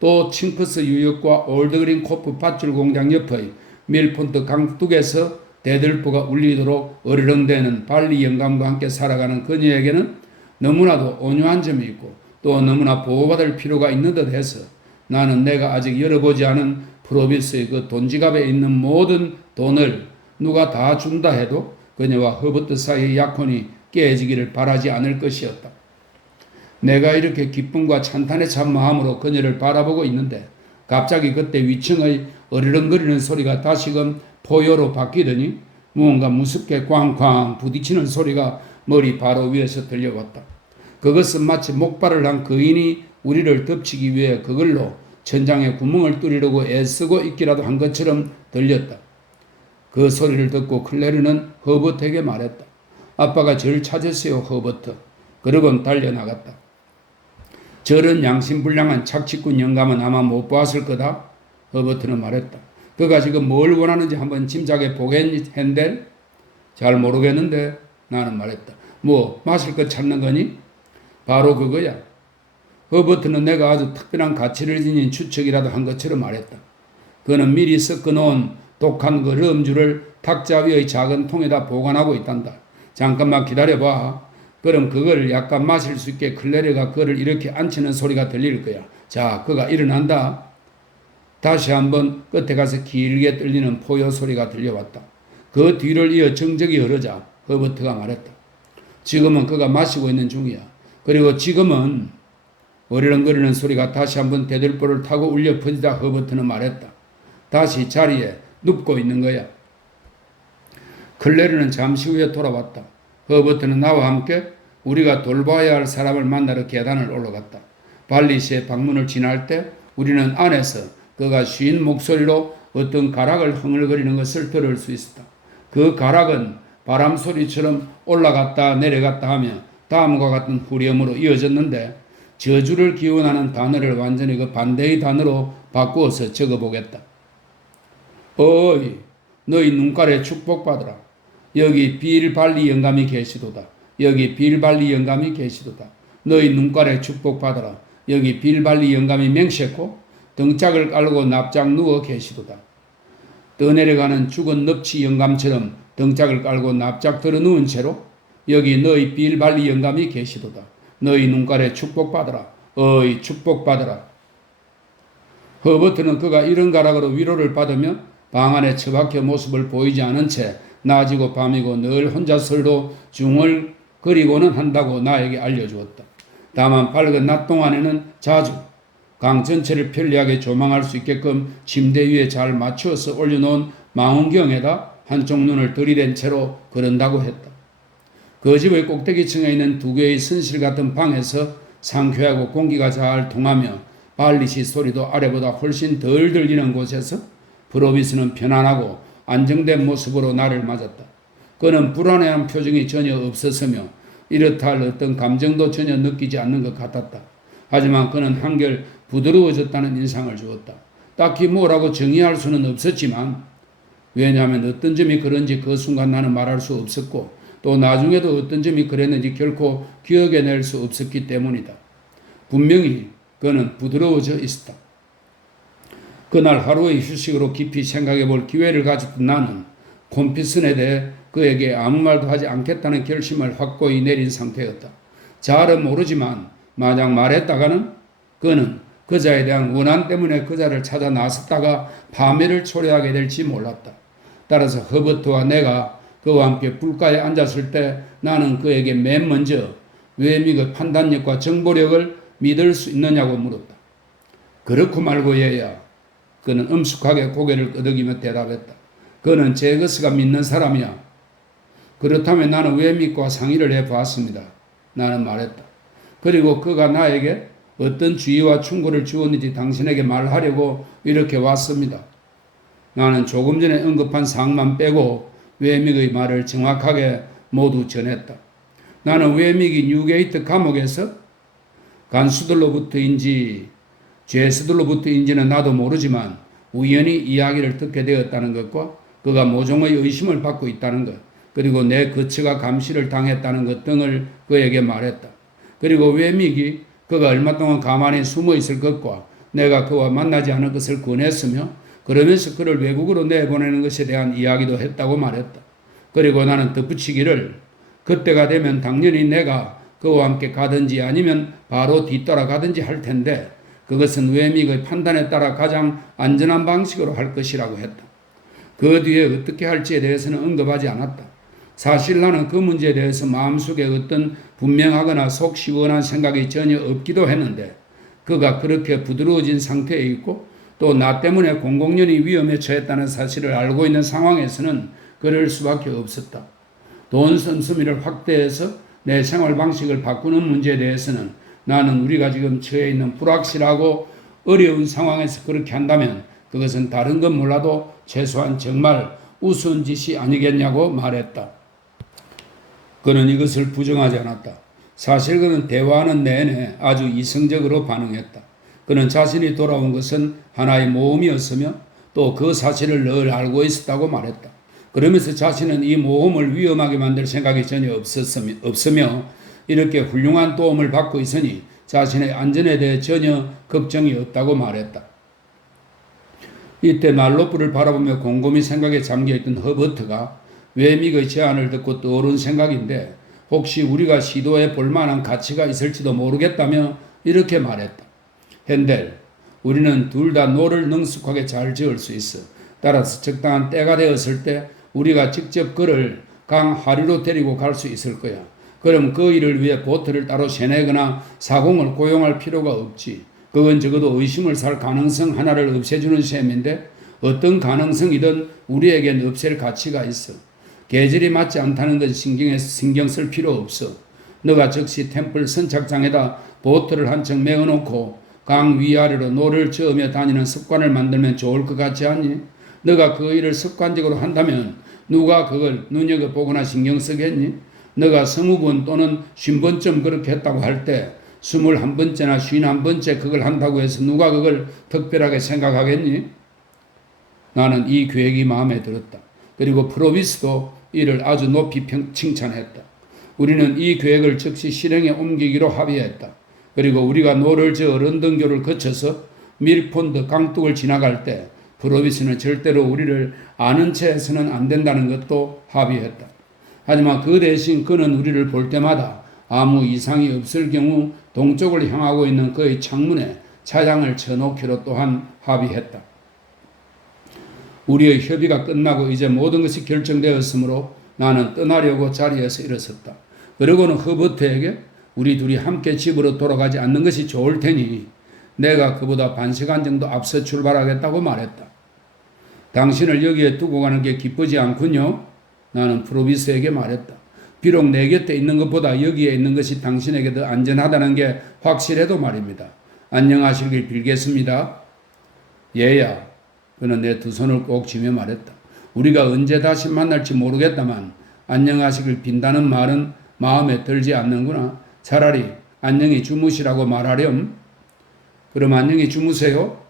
또 칭크스 유역과 올드그린 코프 밧줄 공장 옆의 밀폰트 강둑에서 대들보가 울리도록 어르렁대는 발리 영감과 함께 살아가는 그녀에게는 너무나도 온유한 점이 있고 또 너무나 보호받을 필요가 있는 듯 해서 나는 내가 아직 열어보지 않은 프로비스의 그 돈지갑에 있는 모든 돈을 누가 다 준다 해도 그녀와 허버트 사이의 약혼이 깨지기를 바라지 않을 것이었다. 내가 이렇게 기쁨과 찬탄에 찬 마음으로 그녀를 바라보고 있는데 갑자기 그때 위층의 어르렁거리는 소리가 다시금 포효로 바뀌더니 무언가 무섭게 꽝꽝 부딪히는 소리가 머리 바로 위에서 들려왔다. 그것은 마치 목발을 한 거인이 우리를 덮치기 위해 그걸로 천장에 구멍을 뚫으려고 애쓰고 있기라도 한 것처럼 들렸다. 그 소리를 듣고 클레르는 허버트에게 말했다. 아빠가 저를 찾았어요, 허버트. 그러곤 달려나갔다. 저런 양심불량한 착취꾼 영감은 아마 못 보았을 거다. 허버트는 말했다. 그가 지금 뭘 원하는지 한번 짐작해 보겠니, 핸델? 잘 모르겠는데 나는 말했다. 뭐 마실 것 찾는 거니? 바로 그거야. 허버트는 내가 아주 특별한 가치를 지닌 추측이라도 한 것처럼 말했다. 그는 미리 섞어놓은 독한 그 럼주를 탁자 위의 작은 통에다 보관하고 있단다. 잠깐만 기다려봐. 그럼 그걸 약간 마실 수 있게 클레르가 그를 이렇게 앉히는 소리가 들릴 거야. 자, 그가 일어난다. 다시 한번 끝에 가서 길게 떨리는 포효 소리가 들려왔다. 그 뒤를 이어 정적이 흐르자 허버트가 말했다. 지금은 그가 마시고 있는 중이야. 그리고 지금은 어리렁거리는 소리가 다시 한번 대들보를 타고 울려 퍼지자 허버트는 말했다. 다시 자리에 눕고 있는 거야. 클레르는 잠시 후에 돌아왔다. 허버트는 나와 함께 우리가 돌봐야 할 사람을 만나러 계단을 올라갔다. 발리시의 방문을 지날 때 우리는 안에서 그가 쉰 목소리로 어떤 가락을 흥얼거리는 것을 들을 수 있었다. 그 가락은 바람 소리처럼 올라갔다 내려갔다 하며 다음과 같은 후렴으로 이어졌는데 저주를 기원하는 단어를 완전히 그 반대의 단어로 바꾸어서 적어보겠다. 어이, 너희 눈깔에 축복받으라. 여기 빌발리 영감이 계시도다. 여기 빌발리 영감이 계시도다. 너희 눈깔에 축복받으라. 여기 빌발리 영감이 맹세코 등짝을 깔고 납작 누워 계시도다. 떠내려가는 죽은 넙치 영감처럼 등짝을 깔고 납작 들어 누운 채로 여기 너희 빌발리 영감이 계시도다. 너희 눈깔에 축복받으라. 어이, 축복받으라. 허버트는 그가 이런 가락으로 위로를 받으며 방 안에 처박혀 모습을 보이지 않은 채 낮이고 밤이고 늘 혼자 설로 중을 그리고는 한다고 나에게 알려주었다. 다만 밝은 낮 동안에는 자주 강 전체를 편리하게 조망할 수 있게끔 침대 위에 잘 맞추어서 올려놓은 망원경에다 한쪽 눈을 들이댄 채로 그런다고 했다. 그 집의 꼭대기층에 있는 두 개의 선실 같은 방에서 상쾌하고 공기가 잘 통하며 발리시 소리도 아래보다 훨씬 덜 들리는 곳에서 브로비스는 편안하고 안정된 모습으로 나를 맞았다. 그는 불안해한 표정이 전혀 없었으며 이렇다 할 어떤 감정도 전혀 느끼지 않는 것 같았다. 하지만 그는 한결 부드러워졌다는 인상을 주었다. 딱히 뭐라고 정의할 수는 없었지만 왜냐하면 어떤 점이 그런지 그 순간 나는 말할 수 없었고 또 나중에도 어떤 점이 그랬는지 결코 기억해낼 수 없었기 때문이다. 분명히 그는 부드러워져 있었다. 그날 하루의 휴식으로 깊이 생각해 볼 기회를 가졌던 나는 콤피슨에 대해 그에게 아무 말도 하지 않겠다는 결심을 확고히 내린 상태였다. 잘은 모르지만 만약 말했다가는 그는 그자에 대한 원한 때문에 그자를 찾아 나섰다가 파멸을 초래하게 될지 몰랐다. 따라서 허버트와 내가 그와 함께 불가에 앉았을 때 나는 그에게 맨 먼저 외미의 판단력과 정보력을 믿을 수 있느냐고 물었다. 그렇고 말고 얘야. 그는 엄숙하게 고개를 끄덕이며 대답했다. 그는 제거스가 믿는 사람이야. 그렇다면 나는 외미과 상의를 해보았습니다. 나는 말했다. 그리고 그가 나에게 어떤 주의와 충고를 주었는지 당신에게 말하려고 이렇게 왔습니다. 나는 조금 전에 언급한 사항만 빼고 외믹의 말을 정확하게 모두 전했다. 나는 외믹이 뉴게이트 감옥에서 간수들로부터인지 죄수들로부터인지는 나도 모르지만 우연히 이야기를 듣게 되었다는 것과 그가 모종의 의심을 받고 있다는 것, 그리고 내 거처가 감시를 당했다는 것 등을 그에게 말했다. 그리고 외믹이 그가 얼마 동안 가만히 숨어 있을 것과 내가 그와 만나지 않을 것을 권했으며 그러면서 그를 외국으로 내보내는 것에 대한 이야기도 했다고 말했다. 그리고 나는 덧붙이기를 그때가 되면 당연히 내가 그와 함께 가든지 아니면 바로 뒤따라 가든지 할 텐데 그것은 외믹의 판단에 따라 가장 안전한 방식으로 할 것이라고 했다. 그 뒤에 어떻게 할지에 대해서는 언급하지 않았다. 사실 나는 그 문제에 대해서 마음속에 어떤 분명하거나 속 시원한 생각이 전혀 없기도 했는데 그가 그렇게 부드러워진 상태에 있고 또 나 때문에 공공연히 위험에 처했다는 사실을 알고 있는 상황에서는 그럴 수밖에 없었다. 돈 씀씀이를 확대해서 내 생활 방식을 바꾸는 문제에 대해서는 나는 우리가 지금 처해 있는 불확실하고 어려운 상황에서 그렇게 한다면 그것은 다른 건 몰라도 최소한 정말 우스운 짓이 아니겠냐고 말했다. 그는 이것을 부정하지 않았다. 사실 그는 대화하는 내내 아주 이성적으로 반응했다. 그는 자신이 돌아온 것은 하나의 모험이었으며 또 그 사실을 늘 알고 있었다고 말했다. 그러면서 자신은 이 모험을 위험하게 만들 생각이 전혀 없으며 이렇게 훌륭한 도움을 받고 있으니 자신의 안전에 대해 전혀 걱정이 없다고 말했다. 이때 난로불을 바라보며 곰곰이 생각에 잠겨있던 허버트가 외믹의 제안을 듣고 떠오른 생각인데 혹시 우리가 시도해 볼 만한 가치가 있을지도 모르겠다며 이렇게 말했다. 핸델, 우리는 둘 다 노를 능숙하게 잘 지을 수 있어. 따라서 적당한 때가 되었을 때 우리가 직접 그를 강 하류로 데리고 갈 수 있을 거야. 그럼 그 일을 위해 보트를 따로 세내거나 사공을 고용할 필요가 없지. 그건 적어도 의심을 살 가능성 하나를 없애주는 셈인데 어떤 가능성이든 우리에겐 없앨 가치가 있어. 계절이 맞지 않다는 건 신경 쓸 필요 없어. 너가 즉시 템플 선착장에다 보트를 한 척 메어놓고 강 위아래로 노를 저으며 다니는 습관을 만들면 좋을 것 같지 않니? 너가 그 일을 습관적으로 한다면 누가 그걸 눈여겨보거나 신경 쓰겠니? 너가 20번 또는 50번쯤 그렇게 했다고 할 때 21번째나 51번째 그걸 한다고 해서 누가 그걸 특별하게 생각하겠니? 나는 이 계획이 마음에 들었다. 그리고 프로비스도 이를 아주 높이 칭찬했다. 우리는 이 계획을 즉시 실행에 옮기기로 합의했다. 그리고 우리가 노를저 런던교를 거쳐서 밀폰드 강둑을 지나갈 때 프로비스는 절대로 우리를 아는 채 해서는 안 된다는 것도 합의했다. 하지만 그 대신 그는 우리를 볼 때마다 아무 이상이 없을 경우 동쪽을 향하고 있는 그의 창문에 차량을 쳐놓기로 또한 합의했다. 우리의 협의가 끝나고 이제 모든 것이 결정되었으므로 나는 떠나려고 자리에서 일어섰다. 그러고는 허버트에게 우리 둘이 함께 집으로 돌아가지 않는 것이 좋을 테니 내가 그보다 반 시간 정도 앞서 출발하겠다고 말했다. 당신을 여기에 두고 가는 게 기쁘지 않군요. 나는 프로비스에게 말했다. 비록 내 곁에 있는 것보다 여기에 있는 것이 당신에게 더 안전하다는 게 확실해도 말입니다. 안녕하시길 빌겠습니다. 얘야. 그는 내 두 손을 꼭 쥐며 말했다. 우리가 언제 다시 만날지 모르겠다만 안녕하시길 빈다는 말은 마음에 들지 않는구나. 차라리 안녕히 주무시라고 말하렴. 그럼 안녕히 주무세요.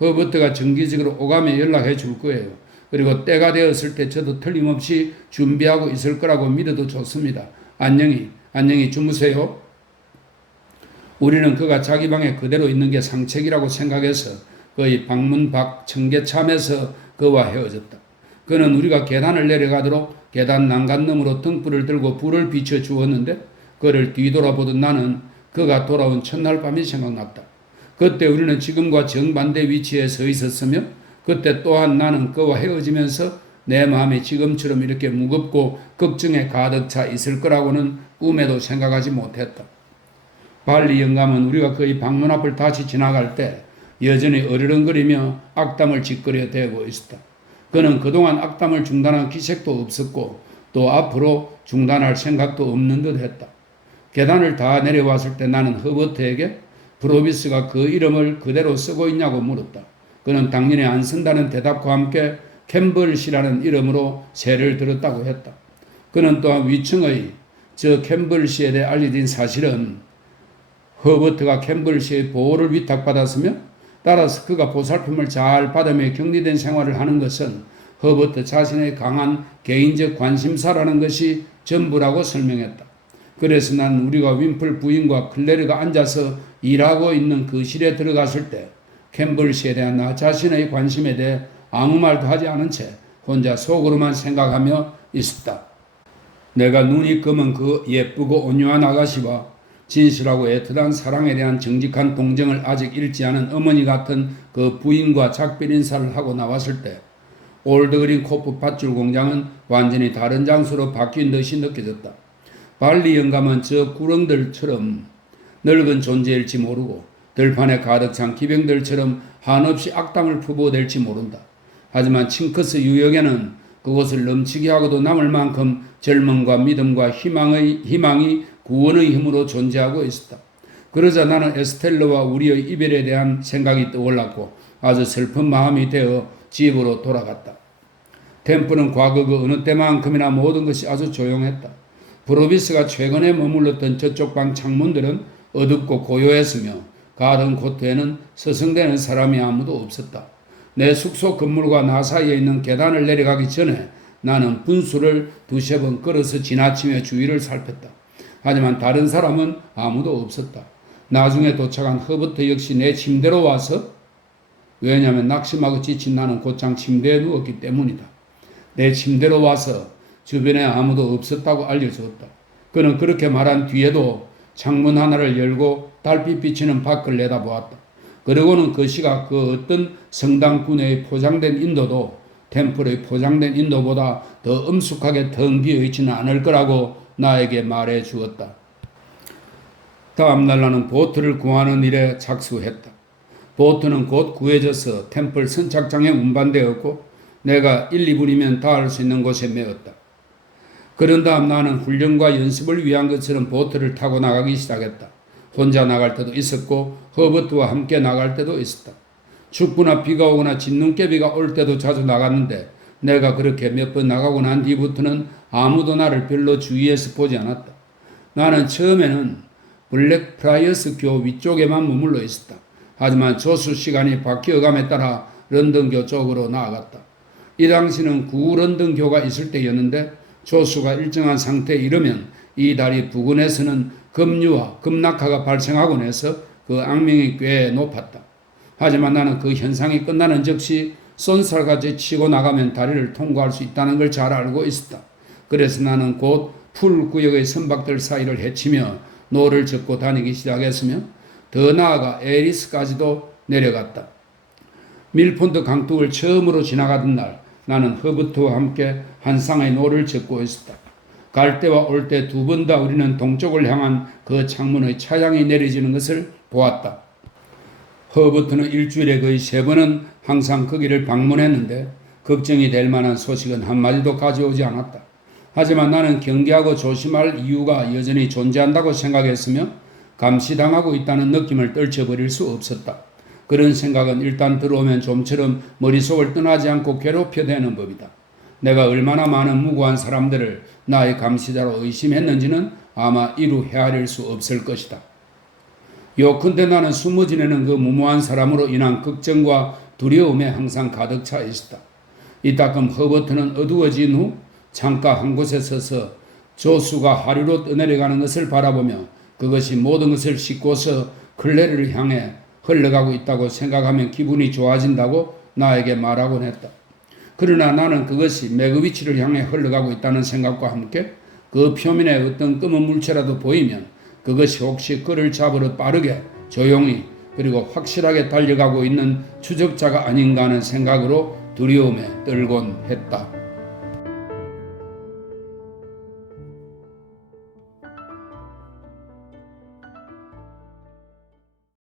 허버트가 정기적으로 오가며 연락해 줄 거예요. 그리고 때가 되었을 때 저도 틀림없이 준비하고 있을 거라고 믿어도 좋습니다. 안녕히 주무세요. 우리는 그가 자기 방에 그대로 있는 게 상책이라고 생각해서 그의 방문 밖 청계참에서 그와 헤어졌다. 그는 우리가 계단을 내려가도록 계단 난간너머로 등불을 들고 불을 비춰 주었는데 그를 뒤돌아보던 나는 그가 돌아온 첫날 밤이 생각났다. 그때 우리는 지금과 정반대 위치에 서 있었으며 그때 또한 나는 그와 헤어지면서 내 마음이 지금처럼 이렇게 무겁고 걱정에 가득 차 있을 거라고는 꿈에도 생각하지 못했다. 발리 영감은 우리가 그의 방문 앞을 다시 지나갈 때 여전히 어르렁거리며 악담을 짓거려 대고 있었다. 그는 그동안 악담을 중단한 기색도 없었고 또 앞으로 중단할 생각도 없는 듯 했다. 계단을 다 내려왔을 때 나는 허버트에게 프로비스가 그 이름을 그대로 쓰고 있냐고 물었다. 그는 당연히 안 쓴다는 대답과 함께 캠벌시라는 이름으로 세를 들었다고 했다. 그는 또한 위층의 저 캠벌시에 대해 알려진 사실은 허버트가 캠벌시의 보호를 위탁받았으며 따라서 그가 보살핌을 잘 받으며 격리된 생활을 하는 것은 허버트 자신의 강한 개인적 관심사라는 것이 전부라고 설명했다. 그래서 난 우리가 윈플 부인과 클레르가 앉아서 일하고 있는 그 실에 들어갔을 때 캠벌시에 대한 나 자신의 관심에 대해 아무 말도 하지 않은 채 혼자 속으로만 생각하며 있었다. 내가 눈이 검은 그 예쁘고 온유한 아가씨와 진실하고 애틋한 사랑에 대한 정직한 동정을 아직 잃지 않은 어머니 같은 그 부인과 작별 인사를 하고 나왔을 때 올드그린 코프 밧줄 공장은 완전히 다른 장소로 바뀐 듯이 느껴졌다. 발리 영감은 저 구렁들처럼 늙은 존재일지 모르고 들판에 가득 찬 기병들처럼 한없이 악담을 퍼부어댈지 모른다. 하지만 칭크스 유역에는 그곳을 넘치게 하고도 남을 만큼 젊음과 믿음과 희망이 구원의 힘으로 존재하고 있었다. 그러자 나는 에스텔러와 우리의 이별에 대한 생각이 떠올랐고 아주 슬픈 마음이 되어 집으로 돌아갔다. 템플은 과거 그 어느 때만큼이나 모든 것이 아주 조용했다. 프로비스가 최근에 머물렀던 저쪽 방 창문들은 어둡고 고요했으며 가든 코트에는 서성대는 사람이 아무도 없었다. 내 숙소 건물과 나 사이에 있는 계단을 내려가기 전에 나는 분수를 두세 번 걸어서 지나치며 주위를 살폈다. 하지만 다른 사람은 아무도 없었다. 나중에 도착한 허버트 역시 내 침대로 와서 왜냐하면 낙심하고 지친 나는 곧장 침대에 누웠기 때문이다. 내 침대로 와서 주변에 아무도 없었다고 알려주었다. 그는 그렇게 말한 뒤에도 창문 하나를 열고 달빛 비치는 밖을 내다보았다. 그리고는 그 시각 그 어떤 성당군의 포장된 인도도 템플의 포장된 인도보다 더 엄숙하게 텅 비어있지는 않을 거라고 나에게 말해 주었다. 다음날 나는 보트를 구하는 일에 착수했다. 보트는 곧 구해져서 템플 선착장에 운반되었고 내가 1, 2분이면 닿을 수 있는 곳에 메었다. 그런 다음 나는 훈련과 연습을 위한 것처럼 보트를 타고 나가기 시작했다. 혼자 나갈 때도 있었고 허버트와 함께 나갈 때도 있었다. 춥거나 비가 오거나 진눈깨비가 올 때도 자주 나갔는데 내가 그렇게 몇 번 나가고 난 뒤부터는 아무도 나를 별로 주위에서 보지 않았다. 나는 처음에는 블랙프라이어스교 위쪽에만 머물러 있었다. 하지만 조수 시간이 바뀌어감에 따라 런던교 쪽으로 나아갔다. 이 당시는 구런던교가 있을 때였는데 조수가 일정한 상태에 이르면 이 다리 부근에서는 급류와 급낙하가 발생하곤 해서 그 악명이 꽤 높았다. 하지만 나는 그 현상이 끝나는 즉시 쏜살같이 치고 나가면 다리를 통과할 수 있다는 걸 잘 알고 있었다. 그래서 나는 곧 풀구역의 선박들 사이를 헤치며 노를 젓고 다니기 시작했으며 더 나아가 에리스까지도 내려갔다. 밀폰드 강둑을 처음으로 지나가던 날 나는 허버트와 함께 한 쌍의 노를 젓고 있었다. 갈 때와 올 때 두 번 다 우리는 동쪽을 향한 그 창문의 차량이 내려지는 것을 보았다. 허버트는 일주일에 거의 3번은 항상 거기를 방문했는데 걱정이 될 만한 소식은 한마디도 가져오지 않았다. 하지만 나는 경계하고 조심할 이유가 여전히 존재한다고 생각했으며 감시당하고 있다는 느낌을 떨쳐버릴 수 없었다. 그런 생각은 일단 들어오면 좀처럼 머릿속을 떠나지 않고 괴롭혀대는 법이다. 내가 얼마나 많은 무고한 사람들을 나의 감시자로 의심했는지는 아마 이루 헤아릴 수 없을 것이다. 요컨대 나는 숨어 지내는 그 무모한 사람으로 인한 걱정과 두려움에 항상 가득 차 있었다. 이따금 허버트는 어두워진 후 창가 한 곳에 서서 조수가 하류로 떠내려가는 것을 바라보며 그것이 모든 것을 싣고서 클레르를 향해 흘러가고 있다고 생각하면 기분이 좋아진다고 나에게 말하곤 했다. 그러나 나는 그것이 매그위치를 향해 흘러가고 있다는 생각과 함께 그 표면에 어떤 검은 물체라도 보이면 그것이 혹시 그를 잡으러 빠르게 조용히 그리고 확실하게 달려가고 있는 추적자가 아닌가 하는 생각으로 두려움에 떨곤 했다.